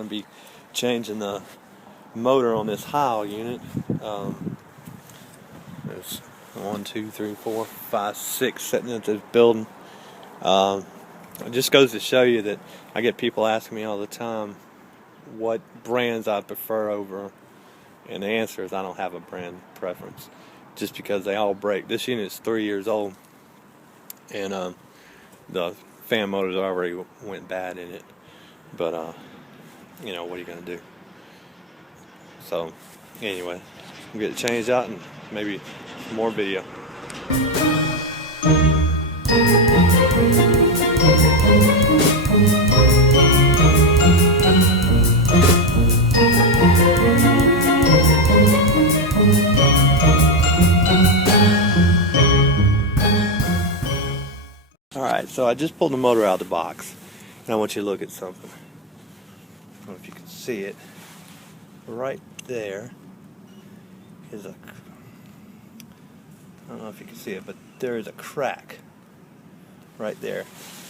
going to be changing the motor on this Heil unit. There's 1, 2, 3, 4, 5, 6 sitting at this building. It just goes to show you that I get people asking me all the time what brands I prefer over, and the answer is I don't have a brand preference, just because they all break. This unit is 3 years old, and the fan motors already went bad in it. But you know, what are you gonna do? So anyway, we'll get it changed out and maybe some more video. Alright, so I just pulled the motor out of the box, and I want you to look at something. I don't know if you can see it. Right there is I don't know if you can see it, but there is a crack right there,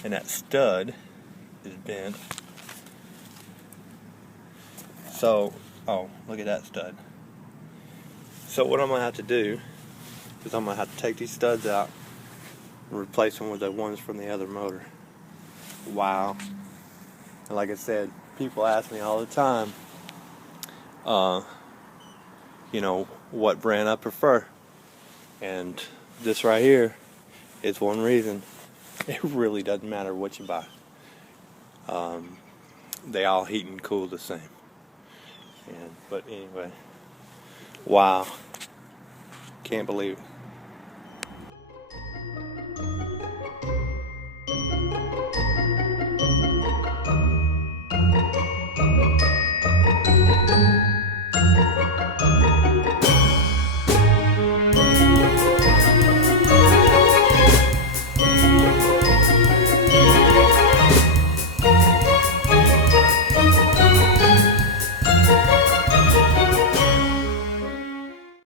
and that stud is bent. So, oh, look at that stud. So what I'm going to have to do is I'm going to have to take these studs out and replace them with the ones from the other motor. Wow. And like I said, people ask me all the time, you know, what brand I prefer. And this right here is one reason. It really doesn't matter what you buy. They all heat and cool the same. But anyway, wow. Can't believe it.